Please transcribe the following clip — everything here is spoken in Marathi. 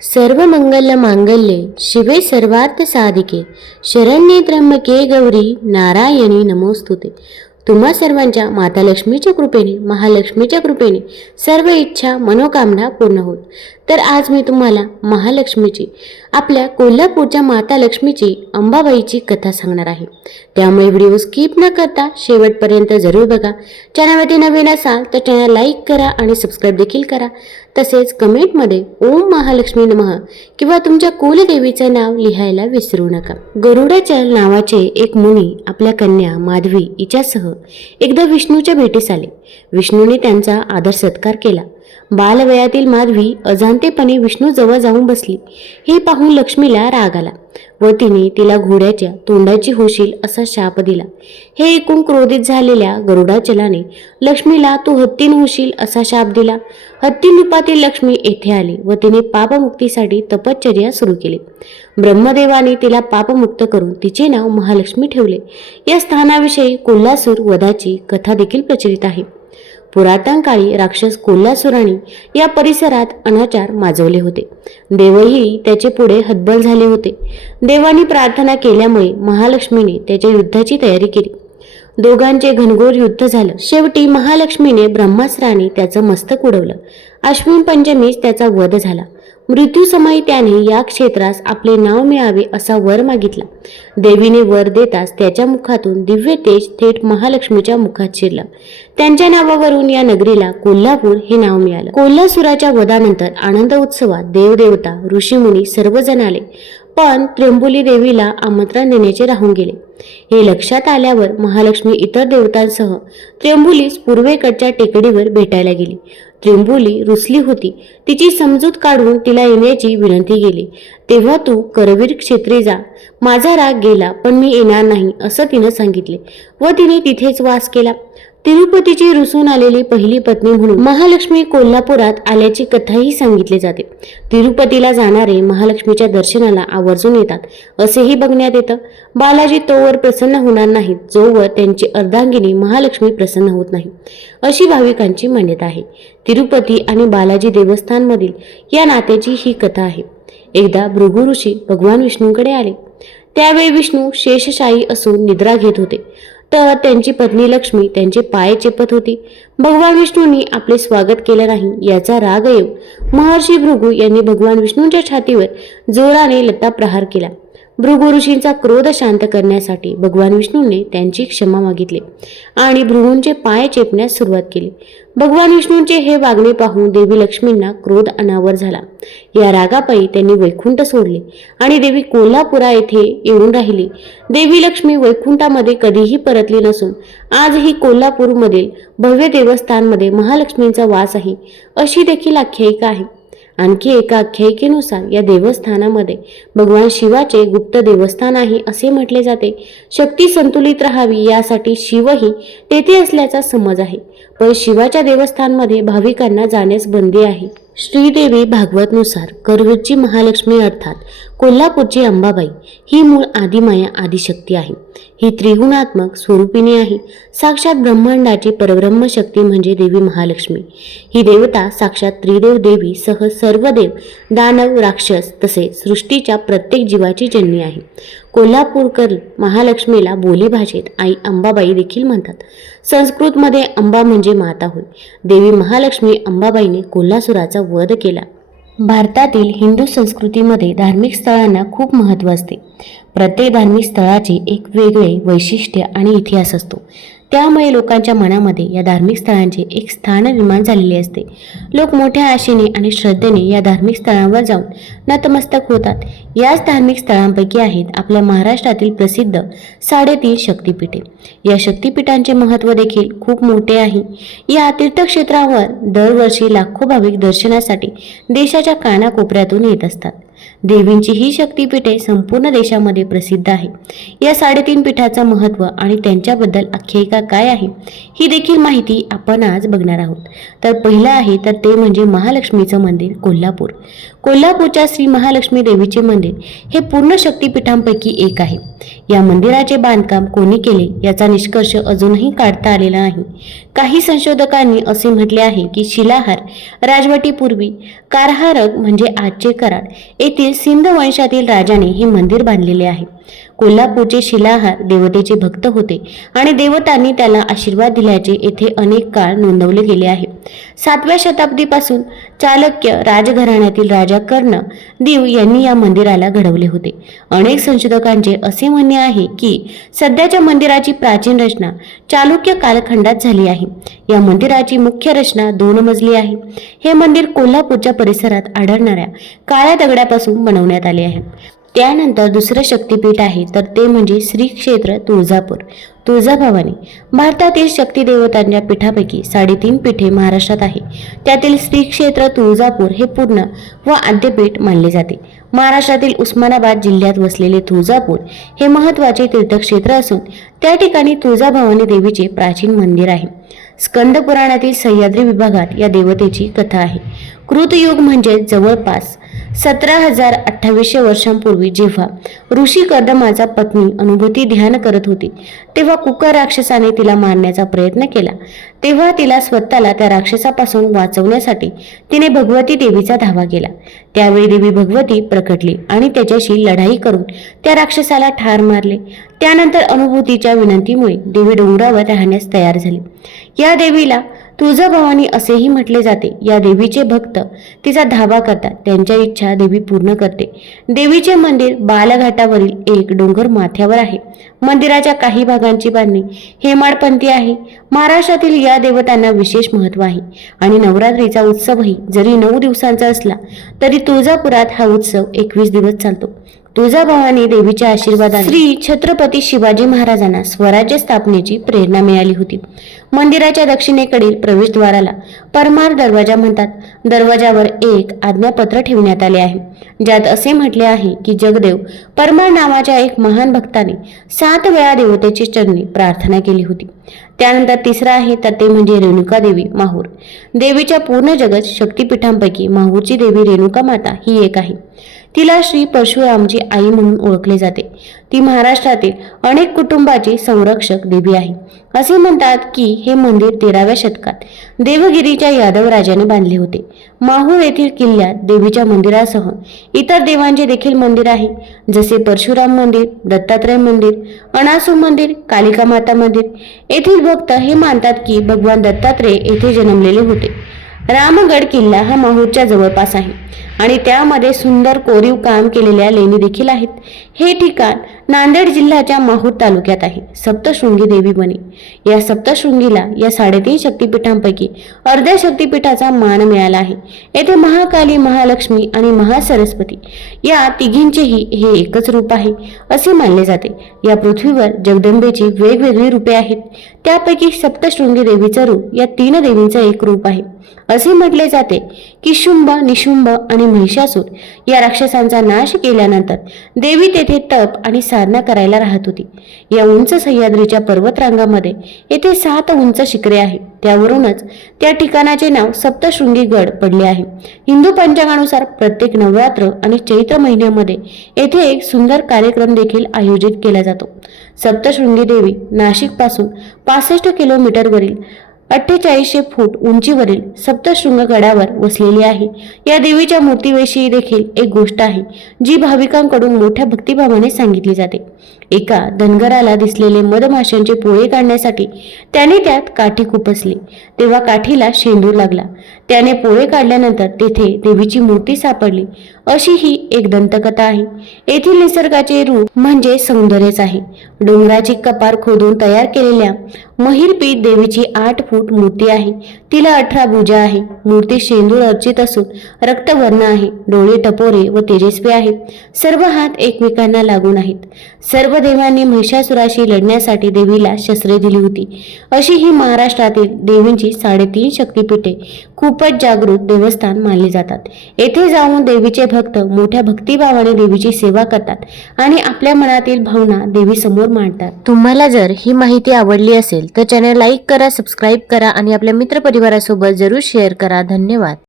सर्व मंगल मांगल्ये शिवे सर्वार्थ साधिके. शरण्ये त्र्यंबके गौरी नारायणी नमोस्तुते. तुम्हा सर्वांच्या माता लक्ष्मीच्या कृपेने महालक्ष्मीच्या कृपेने सर्व इच्छा मनोकामना पूर्ण होत. तर आज मी तुम्हाला महालक्ष्मीची आपल्या कोल्हापूरच्या माता लक्ष्मीची अंबाबाईची कथा सांगणार आहे. त्यामुळे व्हिडिओ स्किप न करता शेवटपर्यंत जरूर बघा. चॅनलमध्ये नवीन असाल तर चॅनल लाईक करा आणि सबस्क्राईब देखील करा. तसेच कमेंटमध्ये ओम महालक्ष्मी नमः किंवा तुमच्या कुलदेवीचं नाव लिहायला विसरू नका. गरुडाच्या नावाचे एक मुनी आपल्या कन्या माधवी हिच्यासह एकदा विष्णूच्या भेटीस आले. विष्णूने त्यांचा आदर सत्कार केला. बालवयातील माधवी अजाणतेपणे विष्णूजवळ जाऊन बसली. हे पाहून लक्ष्मीला राग आला व तिने तिला घोड्याच्या तोंडाची होशील असा शाप दिला. हे ऐकून क्रोधित झालेल्या गरुडाचलाने लक्ष्मीला तू हत्तीन होशील असा शाप दिला. हत्ती रूपातील लक्ष्मी येथे आली व तिने पापमुक्तीसाठी तपश्चर्या सुरू केली. ब्रह्मदेवाने तिला पापमुक्त करून तिचे नाव महालक्ष्मी ठेवले. या स्थानाविषयी कोल्हासूर वधाची कथा देखील प्रचलित आहे. पुरातन काळी राक्षस कोल्हासुराणी या परिसरात अनाचार माजवले होते. देवही त्याचे पुढे हतबल झाले होते. देवानी प्रार्थना केल्यामुळे महालक्ष्मीने त्याच्या युद्धाची तयारी केली. दोघांचे घनघोर युद्ध झालं. शेवटी महालक्ष्मीने ब्रह्मास्त्राने त्याचं मस्तक उडवलं. अश्विन पंचमीस त्याचा वध झाला. मृत्यूसमयी त्याने या क्षेत्रास आपले नाव मिळावे असा वर मागितला. देवीने वर देताच त्याच्या मुखातून दिव्य तेज थेट महालक्ष्मीच्या मुखात शिरलं. त्यांच्या नावावरून या नगरीला कोल्हापूर हे नाव मिळालं. कोल्हासुराच्या वधानंतर आनंद उत्सवात देवदेवता ऋषीमुनी सर्वजण आले. पण त्र्यंबुली देवीला आमंत्रण देण्याचे राहून गेले. हे लक्षात आल्यावर महालक्ष्मी इतर देवतांसह त्र्यंबुलीस पूर्वेकडच्या टेकडीवर भेटायला गेली. त्रिंबुली रुसली होती. तिची समजूत काढून तिला येण्याची विनंती केली. तेव्हा तू करवीर क्षेत्री जा. माझा राग गेला पण मी येणार नाही असं तिनं सांगितले व तिने तिथेच वास केला. तिरुपतीची रुसून आलेली पहिली पत्नी म्हणून महालक्ष्मी कोल्हापुरात आल्याची कथाही सांगितली जाते. तिरुपतीला जाणारे महालक्ष्मीच्या दर्शनाला आवर्जून येतात असेही बघण्यात येतं. बालाजी तोवर प्रसन्न होणार नाहीत जोवर त्यांची अर्धांगिनी महालक्ष्मी प्रसन्न होत नाही अशी भाविकांची मान्यता आहे. तिरुपती आणि बालाजी देवस्थानमधील या नात्याची ही कथा आहे. एकदा भृगु ऋषी भगवान विष्णूंकडे आले. त्यावेळी विष्णू शेषशाही असून निद्रा घेत होते. तर त्यांची पत्नी लक्ष्मी त्यांचे पाय चेपत होती. भगवान विष्णूंनी आपले स्वागत केले नाही याचा राग येऊन महर्षी भृगू यांनी भगवान विष्णूंच्या छातीवर जोराने लता प्रहार केला. भृगु ऋषींचा क्रोध शांत करण्यासाठी भगवान विष्णूंनी त्यांची क्षमा मागितली आणि भृगूंचे पाय चेपण्यास सुरुवात केली. भगवान विष्णूंचे हे वागणे पाहून देवी लक्ष्मींना क्रोध अनावर झाला. या रागापायी त्यांनी वैकुंठ सोडले आणि देवी कोल्हापुरा येथे येऊन राहिली. देवी लक्ष्मी वैकुंठामध्ये कधीही परतली नसून आजही कोल्हापूरमधील भव्य देवस्थानमध्ये महालक्ष्मींचा वास आहे अशी देखील आख्यायिका आहे. आणखी एका आख्यायिकेनुसार या देवस्थानामध्ये भगवान शिवाचे गुप्त देवस्थान आहे असे म्हटले जाते. शक्ती संतुलित राहावी यासाठी शिवही तेथे असल्याचा समज आहे. पण शिवाच्या देवस्थानमध्ये भाविकांना जाण्यास बंदी आहे. श्रीदेवी भागवतनुसार करवीरची महालक्ष्मी अर्थात कोल्हापूरची अंबाबाई ही मूळ आदिमाया आदिशक्ती आहे. ही त्रिगुणात्मक स्वरूपिणी आहे. साक्षात ब्रह्मांडाची परब्रह्म शक्ती म्हणजे देवी महालक्ष्मी. ही देवता साक्षात त्रिदेव देवी सह सर्व देव दानव राक्षस तसेच सृष्टीच्या प्रत्येक जीवाची जननी आहे. कोल्हापूरकर महालक्ष्मीला बोलीभाषेत आई अंबाबाई देखील म्हणतात. संस्कृतमध्ये अंबा म्हणजे माता होय. देवी महालक्ष्मी अंबाबाईने कोल्हासुराचा वध केला. भारतातील हिंदू संस्कृतीमध्ये धार्मिक स्थळांना खूप महत्त्व असते. प्रत्येक धार्मिक स्थळाचे एक वेगळे वैशिष्ट्य आणि इतिहास असतो. त्यामुळे लोकांच्या मनामध्ये या धार्मिक स्थळांचे एक स्थान निर्माण झालेले असते. लोक मोठ्या आशेने आणि श्रद्धेने या धार्मिक स्थळांवर जाऊन नतमस्तक होतात. याच धार्मिक स्थळांपैकी आहेत आपल्या महाराष्ट्रातील प्रसिद्ध साडेतीन शक्तिपीठे. या शक्तिपीठांचे महत्त्व देखील खूप मोठे आहे. या तीर्थक्षेत्रावर दरवर्षी लाखो भाविक दर्शनासाठी देशाच्या कानाकोपऱ्यातून येत असतात. देवींची ही शक्तिपीठे संपूर्ण देशामध्ये प्रसिद्ध आहे. या साडेतीन पीठाचं महत्त्व आणि त्यांच्याबद्दल आख्यायिका काय आहे ही देखील माहिती आपण आज बघणार आहोत. तर पहिलं आहे तर ते म्हणजे महालक्ष्मीचं मंदिर कोल्हापूर. कोल्हापूरच्या श्री महालक्ष्मी देवीचे मंदिर हे पूर्ण शक्तिपीठांपैकी एक आहे. या मंदिराचे बांधकाम कोणी केले याचा निष्कर्ष अजूनही काढता आलेला नाही. काही संशोधकांनी असे म्हटले आहे की शिलाहार राजवटीपूर्वी कारहारग म्हणजे आजचे कराड येथील सिंध वंशातील राजाने हे मंदिर बांधलेले आहे. कोल्हापूरचे शिलाहार देवतेचे भक्त होते आणि देवतांनी त्याला आशीर्वाद दिल्याचे येथे अनेक काळ नोंदवले गेले आहे. सातव्या शताब्दीपासून चालुक्य राजघराण्यातील राजा कर्ण देव यांनी या मंदिराला घडवले होते. अनेक संशोधकांचे असे म्हणणे आहे की सध्याच्या मंदिराची प्राचीन रचना चालुक्य कालखंडात झाली आहे. या मंदिराची मुख्य रचना दोन मजली आहे. हे मंदिर कोल्हापूरच्या परिसरात आढळणाऱ्या काळ्या दगडापासून बनवण्यात आले आहे. त्यानंतर दुसरं शक्तिपीठ आहे तर ते म्हणजे श्री क्षेत्र तुळजापूर. तुळजाभवानी. भारतातील शक्ती देवतांच्या पीठापैकी साडेतीन पीठे महाराष्ट्रात आहे. त्यातील श्री क्षेत्र तुळजापूर हे पूर्ण व आद्यपीठ मानले जाते. महाराष्ट्रातील उस्मानाबाद जिल्ह्यात वसलेले तुळजापूर हे महत्त्वाचे तीर्थक्षेत्र असून त्या ठिकाणी तुळजाभवानी देवीचे प्राचीन मंदिर आहे. स्कंद पुराणातील सह्याद्री विभागात या देवतेची कथा आहे. कृतयुग म्हणजे जवळपास सतरा हजार अठ्ठावीसशे वर्षांपूर्वी जेव्हा ऋषी कदमाचा पत्नी अनुभूती ध्यान करत होती तेव्हा कुकर राक्षसाने तिला मारण्याचा प्रयत्न केला. तेव्हा तिला स्वतःला त्या राक्षसापासून वाचवण्यासाठी तिने भगवती देवीचा धावा केला. त्यावेळी देवी भगवती प्रकटली आणि त्याच्याशी लढाई करून त्या राक्षसाला ठार मारले. त्यानंतर अनुभूतीच्या विनंतीमुळे देवी डोंगरावर राहण्यास तयार झाली. या देवीला तुळजाभवानी असेही म्हटले जाते. या देवीचे भक्त तिचा धावा करतात. त्यांच्या इच्छा देवी पूर्ण करते. देवीचे मंदिर बालघाटावरील एक डोंगर माथ्यावर आहे. मंदिराच्या काही भागांची बांधणी हेमाडपंथी आहे. महाराष्ट्रातील या देवतांना विशेष महत्त्व आहे. आणि नवरात्रीचा उत्सवही जरी नऊ दिवसांचा असला तरी तुळजापुरात हा उत्सव एकवीस दिवस चालतो. तुळजाभवानी देवीच्या आशीर्वादाने श्री छत्रपती शिवाजी महाराजांना स्वराज्य स्थापनेची प्रेरणा मिळाली होती. मंदिराच्या दक्षिणेकडील प्रवेशद्वाराला परमार दरवाजा म्हणतात. दरवाजावर एक आज्ञापत्र ठेवण्यात आले आहे. ज्यात असे म्हटले आहे की जगदेव परमार नावाच्या एक महान भक्ताने सात वेळा देवतेची चरणी प्रार्थना केली होती. त्यानंतर तिसरा आहे तर ते म्हणजे रेणुका देवी माहूर. देवीच्या पूर्ण जगत शक्तिपीठांपैकी माहूरची देवी रेणुका माता ही एक आहे. तिला श्री परशुरामची आई म्हणून ओळखले जाते. ती महाराष्ट्रातील अनेक कुटुंबाची संरक्षक देवी आहे. असे म्हणतात की हे मंदिर तेराव्या शतकात देवगिरीच्या यादव राजाने बांधले होते. माहूर येथील किल्ल्यात देवीच्या मंदिरासह इतर देवांचे देखील मंदिर आहे. जसे परशुराम मंदिर दत्तात्रय मंदिर अनासू मंदिर कालिका माता मंदिर. येथील भक्त हे मानतात की भगवान दत्तात्रय येथे जन्मलेले होते. रामगड किल्ला हा माहूरच्या जवळपास आहे. आणि त्यामध्ये सुंदर कोरीव काम केलेल्या लेणी देखील आहेत. हे ठिकाण नांदेड जिल्ह्याच्या माहूर तालुक्यात आहे. सप्तशृंगी देवी बने. या सप्तशृंगीला या साडेतीन शक्तीपीठांपैकी अर्ध्या शक्तीपीठाचा मान मिळाला आहे. येथे महाकाली महालक्ष्मी आणि महासरस्वती या तिघींचेही हे एकच रूप आहे असे मानले जाते. या पृथ्वीवर जगदंबेची वेगवेगळी रूपे आहेत. त्यापैकी सप्तशृंगी देवीचं रूप या तीन देवींचं एक रूप आहे. असे म्हटले जाते की शुंभ निशुंभ आणि महिषासूर या राक्षसांचा नाश केल्यानंतर देवी तेथे तप आणि साधना करायला राहत होती. या उंच सह्याद्रीच्या पर्वतरांगामध्ये येथे सात उंच शिखरे आहेत. त्यावरूनच त्या ठिकाणाचे नाव सप्तशृंगी गड पडले आहे. हिंदू पंचांगानुसार प्रत्येक नवरात्र आणि चैत्र महिन्यामध्ये येथे एक सुंदर कार्यक्रम देखील आयोजित केला जातो. सप्तशृंगी देवी नाशिकपासून पासष्ट किलोमीटरवरील अठ्ठेचाळीसशे फूट उंचीवरील सप्तशृंग गडावर वसलेली आहे. या देवीच्या मूर्तीविषयी देखील एक गोष्ट आहे जी भाविकांकडून मोठ्या भक्तिभावाने सांगितली जाते. एका धनगराला दिसलेले मधमाशांचे पोळे काढण्यासाठी त्याने त्यात काठी खुपसली तेव्हा काठीला शेंदूर लागला. त्याने पोळे काढल्यानंतर तेथे देवीची मूर्ती सापडली. अशी ही एक दंतकथा आहे. येथील निसर्गाचे रूप म्हणजे सौंदर्यच आहे. डोंगराची कपार खोदून तयार केलेल्या महिरपीठ देवीची आठ फूट मूर्ती आहे. तिला अठरा भुजा आहे. मूर्ती शेंदूर अर्चित असून रक्तवर्ण आहे. डोळे टपोरे व तेजस्वी आहेत सर्व हात एकमेकांना लागून आहेत. सर्व देवांनी महिषासुराशी लढण्यासाठी देवीला शस्त्रे दिली होती. अशी ही महाराष्ट्रातील देवींची साडेतीन शक्तिपीठे खूपच जागृत देवस्थान मानली जातात. येथे जाऊन देवीचे भक्त मोठ्या भक्तिभावाने देवीची सेवा करतात आणि आपल्या मनातील भावना देवीसमोर मांडतात. तुम्हाला जर ही माहिती आवडली असेल तर चॅनल लाईक करा सबस्क्राईब करा आणि आपल्या परिवारासोबत जरूर शेअर करा. धन्यवाद.